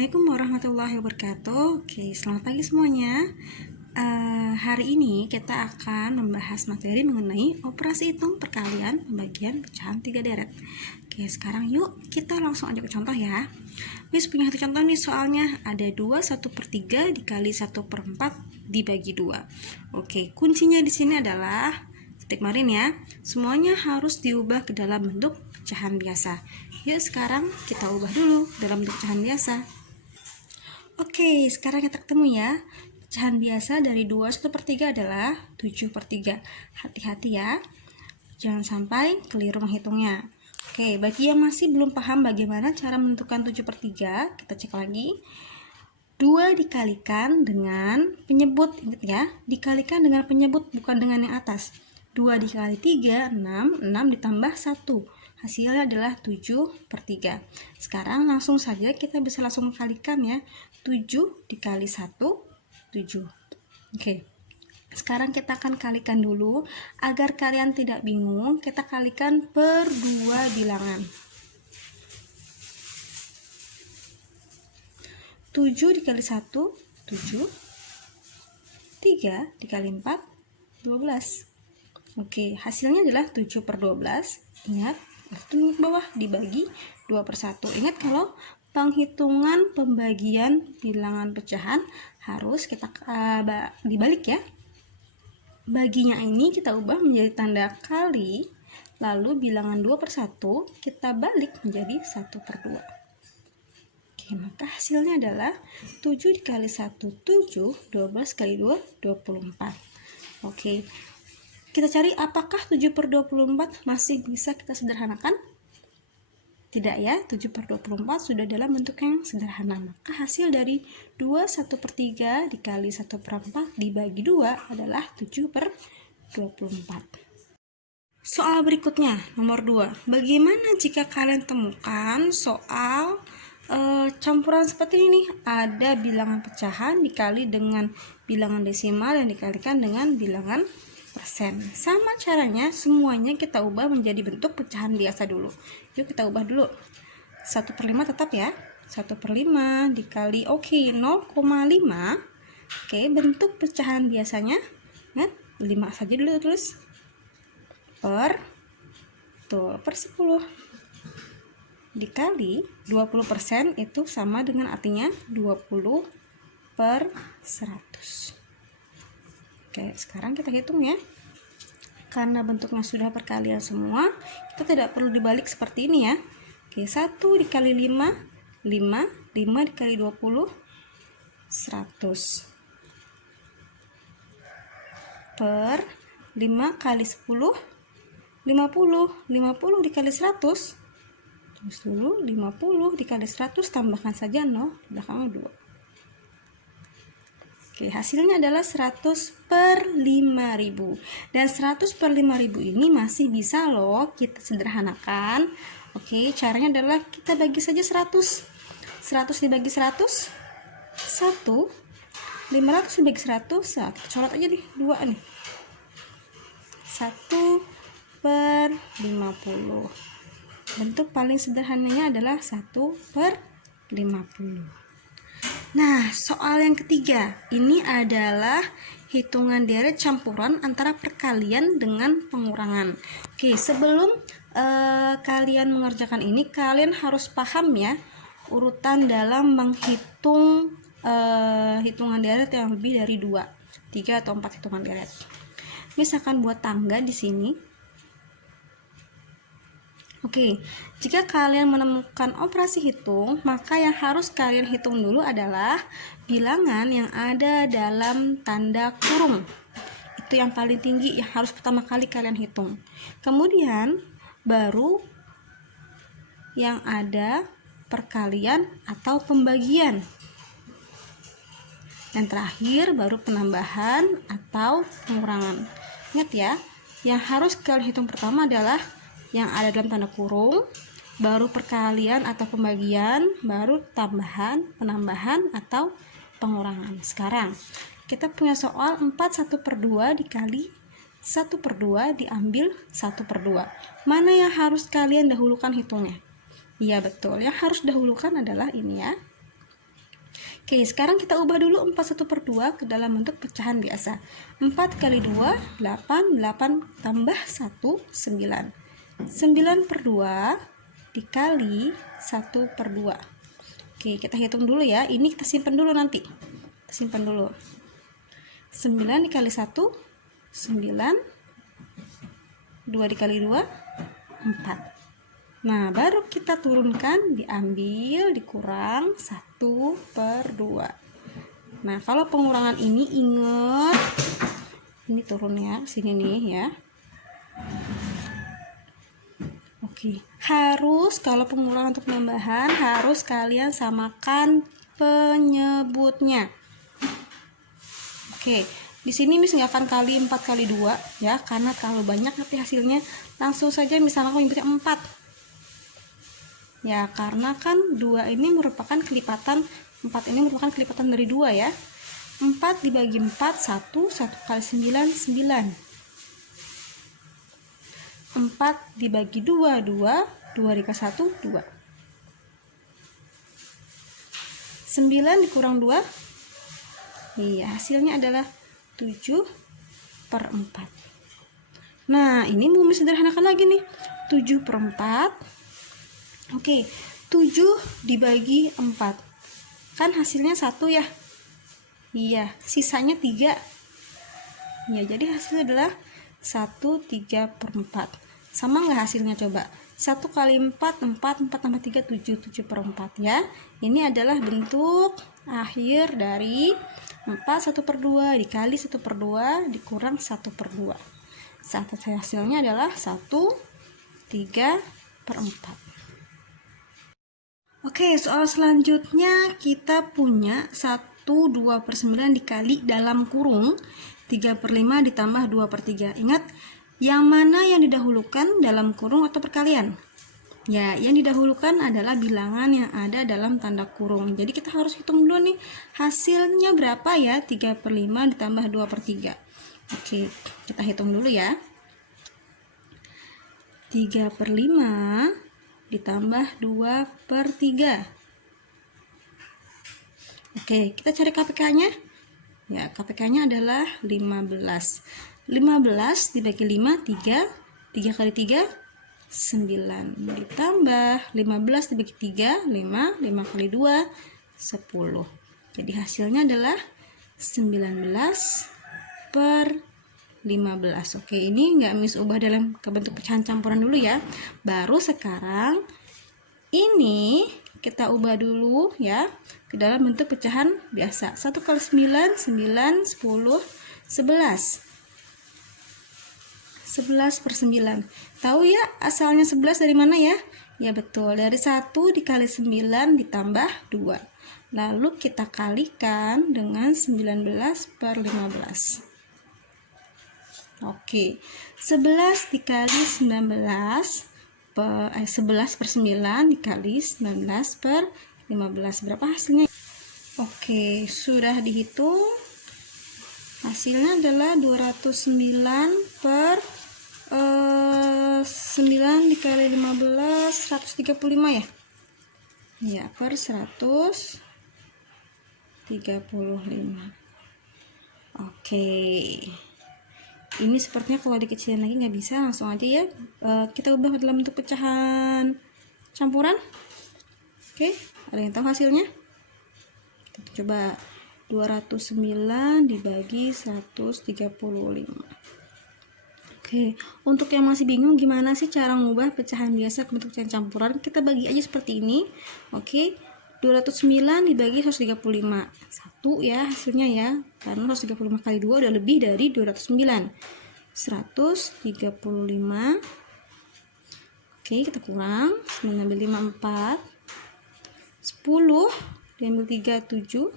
Assalamualaikum warahmatullahi wabarakatuh. Oke, selamat pagi semuanya. Hari ini kita akan membahas materi mengenai operasi hitung perkalian pembagian pecahan 3 deret. Oke, sekarang yuk kita langsung aja ke contoh ya. Miss punya satu contoh nih, soalnya ada 2 1/3 dikali 1/4 dibagi 2. Oke, kuncinya di sini adalah seperti kemarin ya, semuanya harus diubah ke dalam bentuk pecahan biasa. Yuk sekarang kita ubah dulu dalam bentuk pecahan biasa. Oke, sekarang kita ketemu ya. Pecahan biasa dari 2 1/3 adalah 7/3. Hati-hati ya, jangan sampai keliru menghitungnya. Oke, bagi yang masih belum paham bagaimana cara menentukan 7/3, kita cek lagi. 2 dikalikan dengan penyebut, ingat ya, dikalikan dengan penyebut bukan dengan yang atas. 2 dikali 3, 6 ditambah 1. Hasilnya adalah 7/3. Sekarang langsung saja kita bisa langsung kalikan ya. 7 dikali 1, 7. Oke. Sekarang kita akan kalikan dulu. Agar kalian tidak bingung, kita kalikan per 2 bilangan. 7 dikali 1, 7. 3 dikali 4, 12. Oke, hasilnya adalah 7/12. Ingat, itu bawah dibagi 2/1. Ingat kalau penghitungan pembagian bilangan pecahan harus kita dibalik ya. Baginya ini kita ubah menjadi tanda kali, lalu bilangan 2/1 kita balik menjadi 1/2. Oke, maka hasilnya adalah 7 dikali 1, 7, 12 kali 2, 24. Oke, kita cari apakah 7/24 masih bisa kita sederhanakan? Tidak ya, 7/24 sudah dalam bentuk yang sederhana. Maka hasil dari 2 1/3 dikali 1/4 dibagi 2 adalah 7/24. Soal berikutnya, nomor 2. Bagaimana jika kalian temukan soal campuran seperti ini? Ada bilangan pecahan dikali dengan bilangan desimal yang dikalikan dengan bilangan persen. Sama caranya, semuanya kita ubah menjadi bentuk pecahan biasa dulu. Yuk kita ubah dulu. 1/5 tetap ya. 1/5 dikali 0,5. Oke, bentuk pecahan biasanya kan 5 saja dulu, terus per 10 dikali 20%, itu sama dengan artinya 20/100. Oke, sekarang kita hitung ya. Karena bentuknya sudah perkalian semua, kita tidak perlu dibalik seperti ini ya. Oke, 1 dikali 5, 5 dikali 20, 100. Per 5 kali 10, 50. 50 dikali 100. Terus dulu 50 dikali 100, tambahkan saja 0, belakangnya 2. Oke, hasilnya adalah 100/5000. Dan 100/5000 ini masih bisa loh kita sederhanakan. Oke, caranya adalah kita bagi saja 100. 100 dibagi 100, 1. 500 dibagi 100, nah, kita coret aja nih, 2 nih. 1/50. Bentuk paling sederhananya adalah 1/50. Nah, soal yang ketiga, ini adalah hitungan deret campuran antara perkalian dengan pengurangan. Oke, sebelum kalian mengerjakan ini, kalian harus paham ya urutan dalam menghitung hitungan deret yang lebih dari 2, 3 atau 4 hitungan deret. Misalkan buat tangga di sini. Oke, jika kalian menemukan operasi hitung, maka yang harus kalian hitung dulu adalah bilangan yang ada dalam tanda kurung. Itu yang paling tinggi yang harus pertama kali kalian hitung. Kemudian baru yang ada perkalian atau pembagian. Dan terakhir baru penambahan atau pengurangan. Ingat ya, yang harus kalian hitung pertama adalah yang ada dalam tanda kurung, baru perkalian atau pembagian, baru tambahan, penambahan atau pengurangan. Sekarang kita punya soal 4 1/2 dikali 1/2 diambil 1/2. Mana yang harus kalian dahulukan hitungnya? Iya betul, yang harus dahulukan adalah ini ya. Oke, sekarang kita ubah dulu 41/2 ke dalam bentuk pecahan biasa. 4 kali 2, 8, 8 tambah 1, 9. 9/2 dikali 1/2. Oke, kita hitung dulu ya. Ini kita simpan dulu nanti. Kita simpan dulu. 9 dikali 1, 9. 2 dikali 2, 4. Nah, baru kita turunkan, diambil, dikurang 1/2. Nah, kalau pengurangan ini ingat, ini turun ya, sini nih ya. Oke, harus kalau pengurangan untuk penambahan, harus kalian samakan penyebutnya. Oke, di sini Miss nggak akan kali 4 kali 2 ya, karena kalau banyak nanti hasilnya langsung saja misalnya aku menyebutnya 4. Ya, karena kan 2 ini merupakan kelipatan, 4 ini merupakan kelipatan dari 2 ya. 4 dibagi 4, 1, 1 kali 9, 9. 4 dibagi 2, 2, 2 dikali 1, 2. 9 dikurang 2, iya, hasilnya adalah 7/4. Nah, ini mau sederhanakan lagi nih. 7/4. Oke, 7 dibagi 4. Kan hasilnya 1 ya? Iya, sisanya 3. Ya, jadi hasilnya adalah 1/3/4. Sama nggak hasilnya coba? 1 kali 4, 4, 4 tambah 3, 7, 7/4 ya. Ini adalah bentuk akhir dari 4 1/2 dikali 1/2 dikurang 1/2. Hasilnya adalah 1/3/4. Oke, soal selanjutnya kita punya 1/2/9 dikali dalam kurung 3/5 ditambah 2/3. Ingat, yang mana yang didahulukan dalam kurung atau perkalian? Ya, yang didahulukan adalah bilangan yang ada dalam tanda kurung. Jadi kita harus hitung dulu nih, hasilnya berapa ya? 3/5 ditambah 2/3. Oke, kita hitung dulu ya. 3/5 ditambah 2/3. Oke, kita cari KPK-nya. Ya, KPK-nya adalah 15. 15 dibagi 5, 3. 3 kali 3, 9. Ditambah 15 dibagi 3, 5. 5 kali 2, 10. Jadi hasilnya adalah 19/15. Oke, ini nggak Miss ubah dalam bentuk pecahan campuran dulu ya. Baru sekarang ini kita ubah dulu ya ke dalam bentuk pecahan biasa. 1 kali 9, 9, 10, 11. 11/9. Tahu ya asalnya 11 dari mana ya? Ya betul, dari 1 dikali 9 ditambah 2. Lalu kita kalikan dengan 19/15. Oke, 11 dikali 19 11/9 dikali 19/15. Berapa hasilnya? Oke, sudah dihitung. Hasilnya adalah 209/9 dikali 15, 135 ya? Ya, per 135. Oke. Ini sepertinya kalau dikecilin lagi nggak bisa, langsung aja ya. Kita ubah dalam bentuk pecahan campuran. Oke, ada yang tahu hasilnya? Kita coba 209 dibagi 135. Oke, untuk yang masih bingung gimana sih cara mengubah pecahan biasa ke bentuk pecahan campuran, kita bagi aja seperti ini. Oke, 209 dibagi 135. 1 ya hasilnya ya, karena 135 kali 2 udah lebih dari 209. 135. Oke, kita kurang. 9 ambil 5, 4. 10 diambil 3, 7.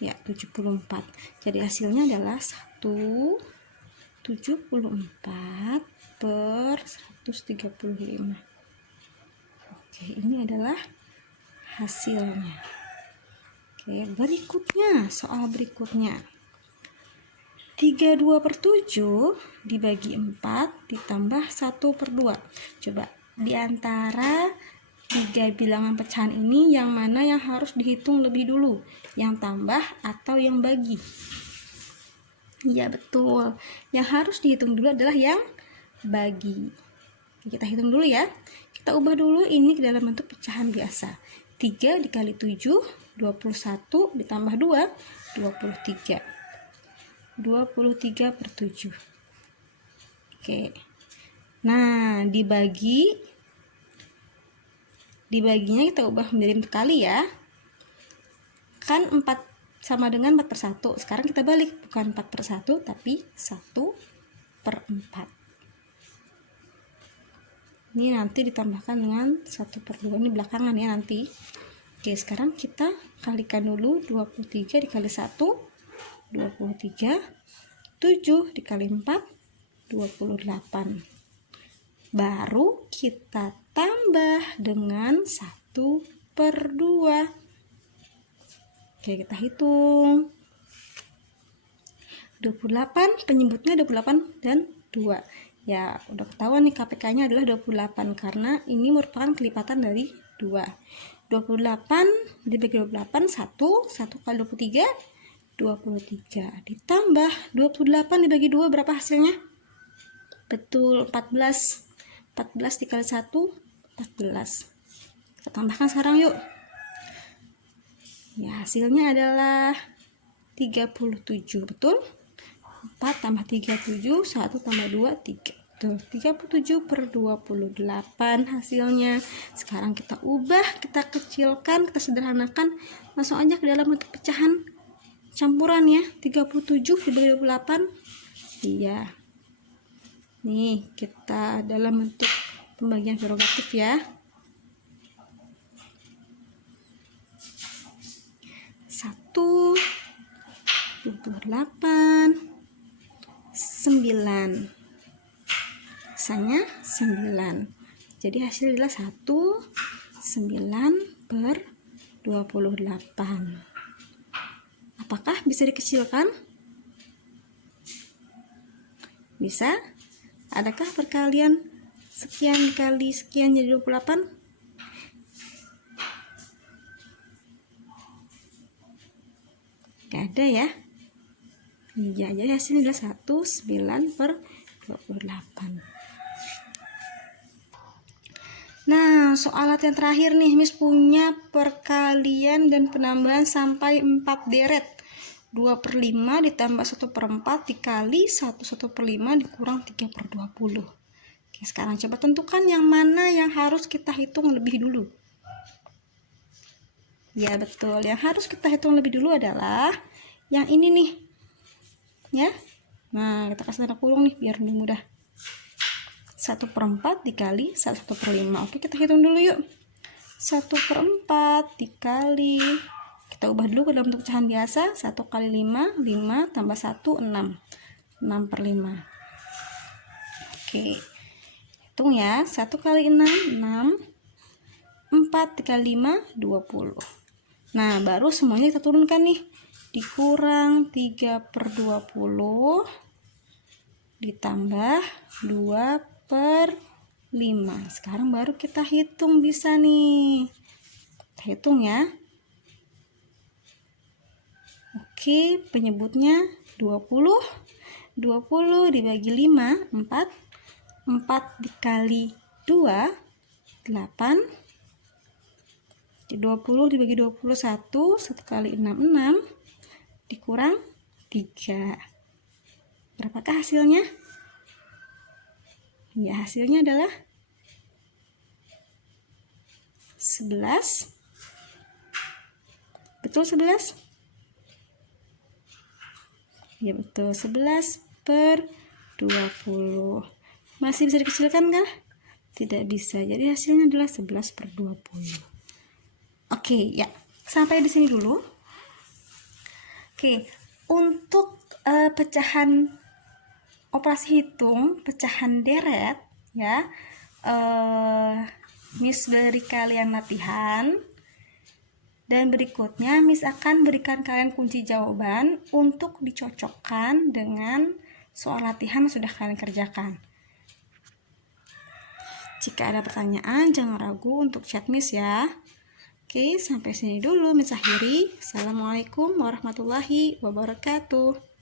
Ya, 74. Jadi hasilnya adalah 1/74/135. Oke, ini adalah hasilnya. Oke, berikutnya, soal berikutnya. 32/7 dibagi 4 ditambah 1/2. Coba, di antara tiga bilangan pecahan ini yang mana yang harus dihitung lebih dulu, yang tambah atau yang bagi? Iya betul, yang harus dihitung dulu adalah yang bagi. Kita hitung dulu ya. Kita ubah dulu ini ke dalam bentuk pecahan biasa. 3 dikali 7, 21 ditambah 2, 23. 23 per 7. Oke. Nah, dibaginya kita ubah menjadi kali ya. Kan 4 sama dengan 4 per 1. Sekarang kita balik, bukan 4 per 1 tapi 1 per 4. Ini nanti ditambahkan dengan 1 per 2, ini belakangan ya nanti. Oke, sekarang kita kalikan dulu. 23 dikali 1, 23. 7 dikali 4, 28. Baru kita tambah dengan 1 per 2. Oke, kita hitung. 28, penyebutnya 28 dan 2. Ya, udah ketahuan nih KPK-nya adalah 28 karena ini merupakan kelipatan dari 2. 28 dibagi 28, 1 kali 23, 23. Ditambah 28 dibagi 2 berapa hasilnya? Betul, 14. 14 dikali 1, 14. Kita tambahkan sekarang yuk. Ya, hasilnya adalah 37, betul? 4 tambah 37, 1 tambah 2, 3. Betul, 37 per 28 hasilnya. Sekarang kita ubah, kita kecilkan, kita sederhanakan. Langsung aja ke dalam bentuk pecahan campuran ya. 37 dibagi 28. Iya. Nih, kita dalam bentuk pembagian verogatif ya. 1, 28, 9. Sisanya 9. Jadi hasil adalah 1, 9 per 28. Apakah bisa dikecilkan? Bisa? Adakah perkalian sekian kali sekian jadi 28? Gak ada ya. Iya, jadi hasilnya adalah 1, 9 per 28. Nah, soal latihan terakhir nih, Miss punya perkalian dan penambahan sampai 4 deret. 2 per 5 ditambah 1 per 4 dikali 1 per 5 dikurang 3 per 20. Oke, sekarang coba tentukan yang mana yang harus kita hitung lebih dulu. Ya betul, yang harus kita hitung lebih dulu adalah yang ini nih ya. Nah, kita kasih tanda kurung nih biar lebih mudah. 1 per 4 dikali 1 per 5. Oke, kita hitung dulu yuk. 1 per 4 dikali, kita ubah dulu ke dalam bentuk pecahan biasa. 1 kali 5, 5 tambah 1, 6. 6 per 5. Oke, hitung ya. 1 kali 6, 6. 4 dikali 5, 20. Nah, baru semuanya kita turunkan nih. Dikurang 3 per 20 ditambah 2 per 5. Sekarang baru kita hitung bisa nih. Kita hitung ya. Oke, penyebutnya 20. 20 dibagi 5, 4. 4 dikali 2, 8. 20 dibagi 21, 1 kali 6, 6. Dikurang 3. Berapakah hasilnya? Ya, hasilnya adalah 11. Betul 11? Ya betul, 11 per 20. Masih bisa dikecilkan kah? Tidak bisa, jadi hasilnya adalah 11 per 20. Oke, ya, sampai di sini dulu. Oke, untuk pecahan operasi hitung, pecahan deret ya, Miss beri kalian latihan, dan berikutnya Miss akan berikan kalian kunci jawaban untuk dicocokkan dengan soal latihan yang sudah kalian kerjakan. Jika ada pertanyaan, jangan ragu untuk chat Miss ya. Oke, sampai sini dulu Miss akhiri. Assalamualaikum warahmatullahi wabarakatuh.